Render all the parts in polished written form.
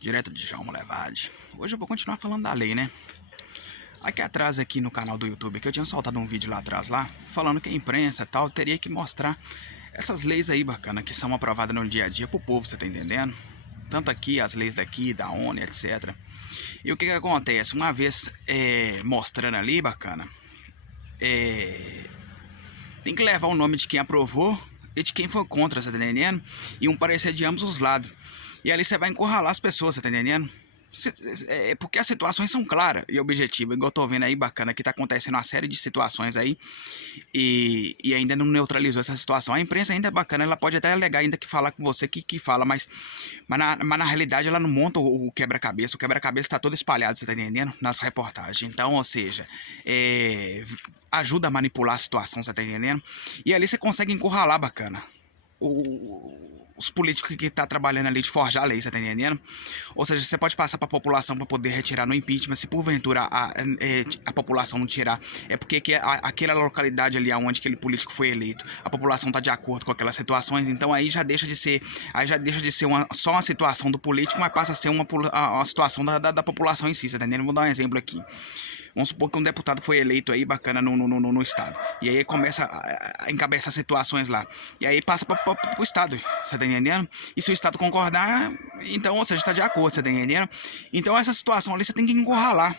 Direto de Djalma Levade. Hoje eu vou continuar falando da lei, né? Aqui atrás, aqui no canal do YouTube, que eu tinha soltado um vídeo lá atrás, falando que a imprensa e tal teria que mostrar essas leis aí bacana que são aprovadas no dia a dia pro povo, você tá entendendo? Tanto aqui, as leis daqui, da ONU, etc. E o que que acontece? Uma vez mostrando ali, bacana, tem que levar o nome de quem aprovou e de quem foi contra, você tá entendendo? E um parecer de ambos os lados. E ali você vai encurralar as pessoas, você tá entendendo? Porque as situações são claras e objetivas, igual eu tô vendo aí, bacana, que tá acontecendo uma série de situações aí e ainda não neutralizou essa situação. A imprensa ainda é bacana, ela pode até alegar ainda que falar com você que fala, mas na realidade ela não monta o quebra-cabeça tá todo espalhado, você tá entendendo? Nas reportagens. Então, ou seja, ajuda a manipular a situação, você tá entendendo? E ali você consegue encurralar, bacana. Os políticos que tá trabalhando ali de forjar a lei, você tá entendendo? Ou seja, você pode passar pra população para poder retirar no impeachment, se porventura a população não tirar, é porque aquela localidade ali onde aquele político foi eleito, a população tá de acordo com aquelas situações, então aí já deixa de ser só uma situação do político, mas passa a ser uma situação da população em si, você tá entendendo? Vou dar um exemplo aqui. Vamos supor que um deputado foi eleito aí bacana no estado. E aí começa a encabeçar situações lá. E aí passa pro estado, você tá entendendo? E se o estado concordar, então, ou seja, tá de acordo, você tá entendendo? Então essa situação ali você tem que encurralar.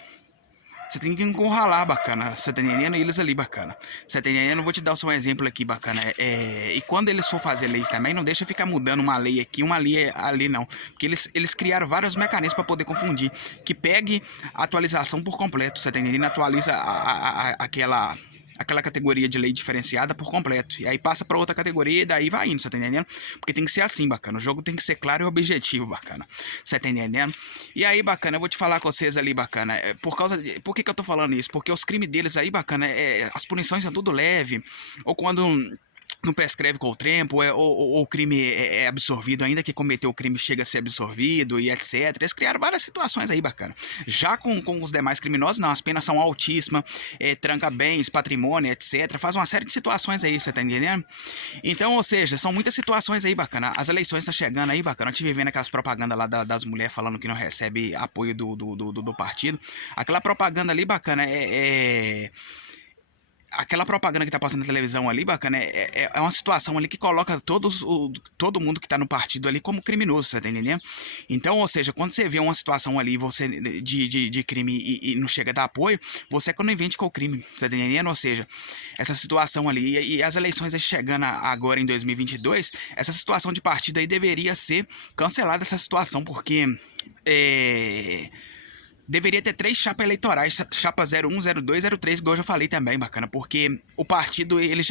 Você tem que encurralar, bacana. Você tá entendendo? Eles ali, bacana. Você tá entendendo? Vou te dar só um exemplo aqui, bacana. E quando eles for fazer leis também, não deixa ficar mudando uma lei aqui, uma lei ali, não. Porque eles criaram vários mecanismos para poder confundir. Que pegue a atualização por completo, você tá entendendo? Atualiza aquela categoria de lei diferenciada por completo. E aí passa para outra categoria e daí vai indo, você tá entendendo? Porque tem que ser assim, bacana. O jogo tem que ser claro e objetivo, bacana. Você tá entendendo? E aí, bacana, eu vou te falar com vocês ali, bacana. Por que eu tô falando isso? Porque os crimes deles aí, bacana, as punições são tudo leve. Ou quando não prescreve com o tempo, ou o crime é absorvido, ainda que cometeu o crime chega a ser absorvido e etc. Eles criaram várias situações aí, bacana. Já com os demais criminosos, não, as penas são altíssimas, tranca bens, patrimônio, etc. Faz uma série de situações aí, você tá entendendo? Então, ou seja, são muitas situações aí, bacana. As eleições tá chegando aí, bacana. Eu tive vendo aquelas propagandas lá das mulheres falando que não recebe apoio do partido. Aquela propaganda ali, bacana, aquela propaganda que tá passando na televisão ali, bacana, é uma situação ali que coloca todo mundo que tá no partido ali como criminoso, você tá entendendo? Então, ou seja, quando você vê uma situação ali você de crime e não chega a dar apoio, você é conivente com o crime, você tá entendendo? Ou seja, essa situação ali, e as eleições chegando agora em 2022, essa situação de partido aí deveria ser cancelada, essa situação, porque deveria ter 3 chapas eleitorais, chapa 01, 02, 03, igual eu já falei também, bacana, porque o partido ele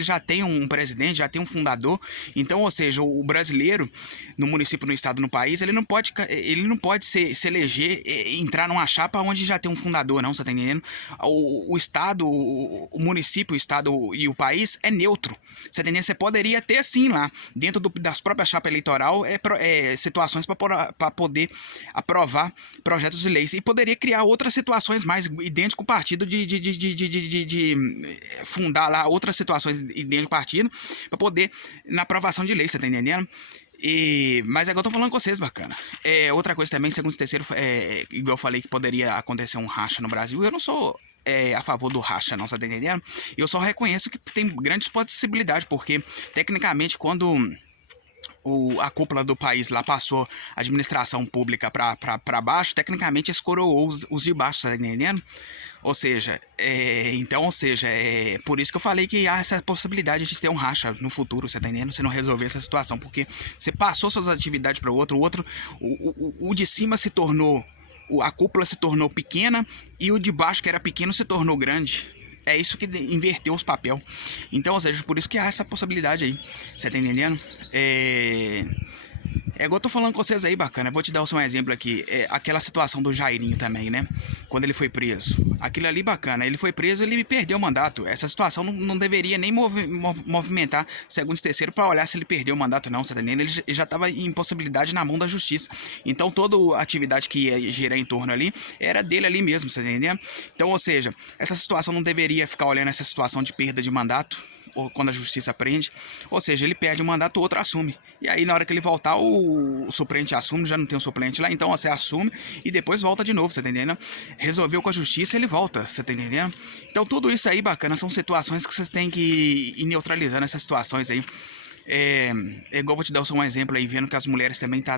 já tem um presidente, já tem um fundador, então, ou seja, o brasileiro no município, no estado, no país, ele não pode se eleger, entrar numa chapa onde já tem um fundador, não, você tá entendendo? O estado, o município, o estado e o país é neutro, você tá entendendo? Você poderia ter sim lá, dentro das próprias chapas eleitoral, situações para poder aprovar projetos de leis. E poderia criar outras situações mais idênticas ao partido de fundar lá outras situações idênticas ao partido para poder na aprovação de leis, você tá entendendo? Mas agora eu tô falando com vocês, bacana. Outra coisa também, segundo o terceiro, igual eu falei que poderia acontecer um racha no Brasil, eu não sou a favor do racha, não, você tá entendendo? Eu só reconheço que tem grandes possibilidades, porque tecnicamente quando a cúpula do país lá passou a administração pública para baixo, tecnicamente escoroou os de baixo, tá entendendo? Ou seja, por isso que eu falei que há essa possibilidade de ter um racha no futuro, você tá entendendo? Você não resolver essa situação, porque você passou suas atividades para o outro, o de cima se tornou, a cúpula se tornou pequena e o de baixo, que era pequeno, se tornou grande. É isso que inverteu os papel. Então, ou seja, por isso que há essa possibilidade aí. Você tá entendendo? Igual eu tô falando com vocês aí, bacana. Eu vou te dar só um exemplo aqui. Aquela situação do Jairinho também, né? Quando ele foi preso. Aquilo ali, bacana. Ele foi preso, ele perdeu o mandato. Essa situação não deveria nem movimentar segundo e terceiro pra olhar se ele perdeu o mandato, não. Você tá entendendo? Ele já tava em possibilidade na mão da justiça. Então, toda a atividade que ia girar em torno ali era dele ali mesmo, você tá entendendo? Então, ou seja, essa situação não deveria ficar olhando essa situação de perda de mandato ou quando a justiça prende, ou seja, ele perde o mandato, o outro assume. E aí na hora que ele voltar, o suplente assume, já não tem um suplente lá, então você assume e depois volta de novo, você tá entendendo? Resolveu com a justiça, ele volta, você tá entendendo? Então tudo isso aí, bacana, são situações que vocês têm que ir neutralizando essas situações aí. É igual, vou te dar só um exemplo aí, vendo que as mulheres também tá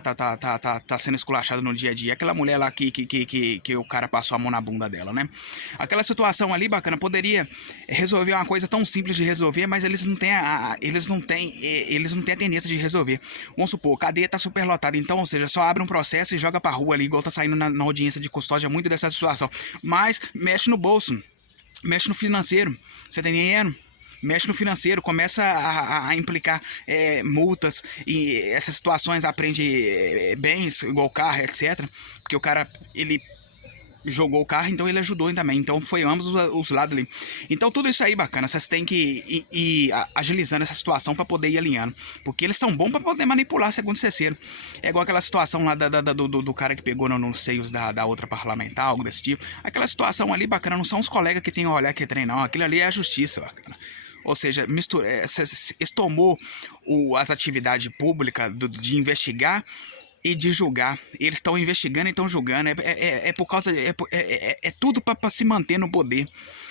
sendo esculachado no dia a dia. Aquela mulher lá que o cara passou a mão na bunda dela, né? Aquela situação ali, bacana, poderia resolver uma coisa tão simples de resolver, mas eles não têm a tendência de resolver. Vamos supor, a cadeia tá super lotada, então, ou seja, só abre um processo e joga pra rua ali, igual tá saindo na audiência de custódia, muito dessa situação. Mas mexe no bolso, mexe no financeiro, você tá entendendo? Mexe no financeiro, começa a implicar multas e essas situações, aprende bens, igual carro, etc. Porque o cara, ele jogou o carro, então ele ajudou também. Então foi ambos os lados ali. Então tudo isso aí, bacana, vocês têm que ir agilizando essa situação para poder ir alinhando. Porque eles são bons para poder manipular, segundo o terceiro. É igual aquela situação lá do cara que pegou nos seios da outra parlamentar, algo desse tipo. Aquela situação ali, bacana, não são os colegas que tem o olhar que trem, não. Aquilo ali é a justiça, bacana. Ou seja, tomou as atividades públicas de investigar e de julgar. Eles estão investigando e estão julgando. Por causa. É tudo para se manter no poder.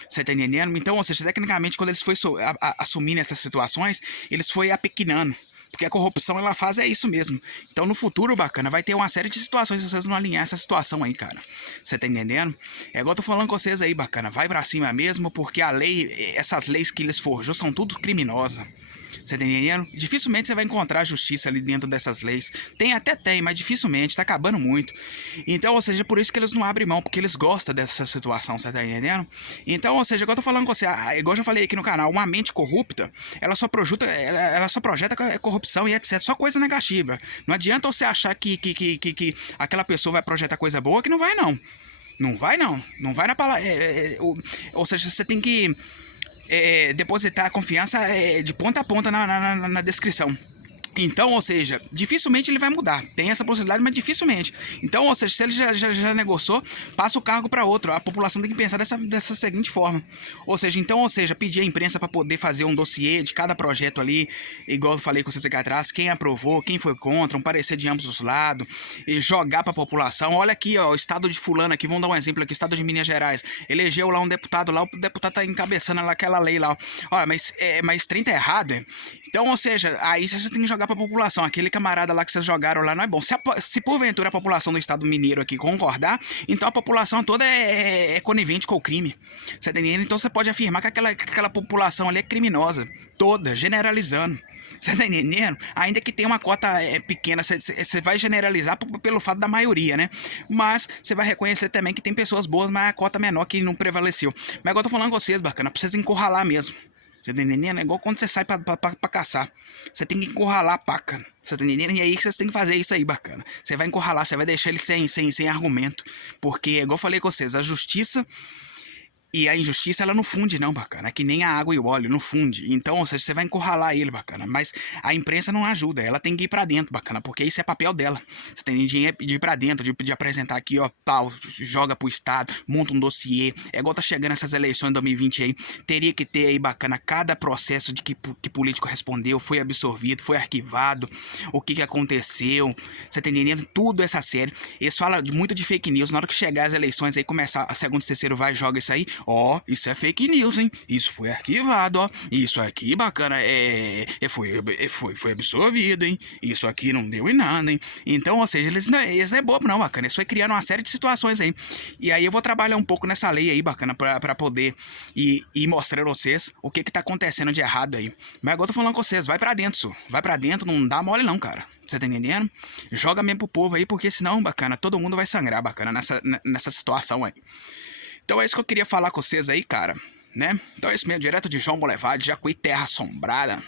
Você tá entendendo? Então, ou seja, tecnicamente, quando eles foram assumindo essas situações, eles foram apequenando. Porque a corrupção, ela faz isso mesmo. Então, no futuro, bacana, vai ter uma série de situações se vocês não alinhar essa situação aí, cara. Você tá entendendo? É igual eu tô falando com vocês aí, bacana. Vai pra cima mesmo, porque a lei, essas leis que eles forjou são tudo criminosas. Você tá entendendo? Dificilmente você vai encontrar justiça ali dentro dessas leis. Até tem, mas dificilmente, tá acabando muito. Então, ou seja, por isso que eles não abrem mão, porque eles gostam dessa situação, você tá entendendo? Então, ou seja, igual eu tô falando com você, igual eu já falei aqui no canal, uma mente corrupta, ela só projeta corrupção e etc. Só coisa negativa. Não adianta você achar que aquela pessoa vai projetar coisa boa, que não vai não. Não vai não. Não vai na palavra. Ou seja, você tem que depositar a confiança de ponta a ponta na descrição. Então, ou seja, dificilmente ele vai mudar. Tem essa possibilidade, mas dificilmente. Então, ou seja, se ele já negociou, passa o cargo para outro. A população tem que pensar dessa seguinte forma. Ou seja, pedir à imprensa para poder fazer um dossiê de cada projeto ali, igual eu falei com vocês aqui atrás, quem aprovou, quem foi contra, um parecer de ambos os lados, e jogar para a população. Olha aqui, ó, o estado de fulano aqui, vamos dar um exemplo aqui, estado de Minas Gerais. Elegeu lá um deputado lá, o deputado tá encabeçando lá aquela lei lá. Olha, mas trem tá errado, é? Então, ou seja, aí você tem que jogar pra população. Aquele camarada lá que vocês jogaram lá não é bom. Se porventura a população do estado mineiro aqui concordar, então a população toda é conivente com o crime. Você tá entendendo? Então você pode afirmar que aquela população ali é criminosa. Toda, generalizando. Você tá entendendo? Ainda que tenha uma cota pequena, você vai generalizar pelo fato da maioria, né? Mas você vai reconhecer também que tem pessoas boas, mas a cota menor que não prevaleceu. Mas agora eu tô falando com vocês, bacana, pra vocês encurralar mesmo. Você tá entendendo? É igual quando você sai pra caçar. Você tem que encurralar a paca. Você tá entendendo? E aí que vocês têm que fazer isso aí, bacana. Você vai encurralar, você vai deixar ele sem argumento. Porque, igual eu falei com vocês, a justiça e a injustiça, ela não funde não, bacana. É que nem a água e o óleo, não funde. Então, ou seja, você vai encurralar ele, bacana. Mas a imprensa não ajuda, ela tem que ir pra dentro, bacana. Porque isso é papel dela. Você tem de ir pra dentro, de apresentar aqui, ó, tal, joga pro Estado, monta um dossiê. É igual tá chegando essas eleições de 2020 aí. Teria que ter aí, bacana, cada processo de que político respondeu, foi absorvido, foi arquivado, o que aconteceu. Você tá entendendo? Tudo essa série. Eles falam muito de fake news. Na hora que chegar as eleições aí, começar a segundo e terceiro vai, joga isso aí. Ó, isso é fake news, hein? Isso foi arquivado, ó. Isso aqui, bacana, foi absorvido, hein? Isso aqui não deu em nada, hein? Então, ou seja, eles não é bobo, não, bacana. Eles foi criando uma série de situações aí. E aí eu vou trabalhar um pouco nessa lei aí, bacana, pra poder ir mostrando a vocês o que tá acontecendo de errado aí. Mas agora eu tô falando com vocês, vai pra dentro, senhor. Vai pra dentro, não dá mole não, cara. Você tá entendendo? Joga mesmo pro povo aí, porque senão, bacana, todo mundo vai sangrar, bacana, nessa situação aí. Então é isso que eu queria falar com vocês aí, cara, né? Então é isso mesmo, direto de João Molevade, Jacuí, Terra Assombrada.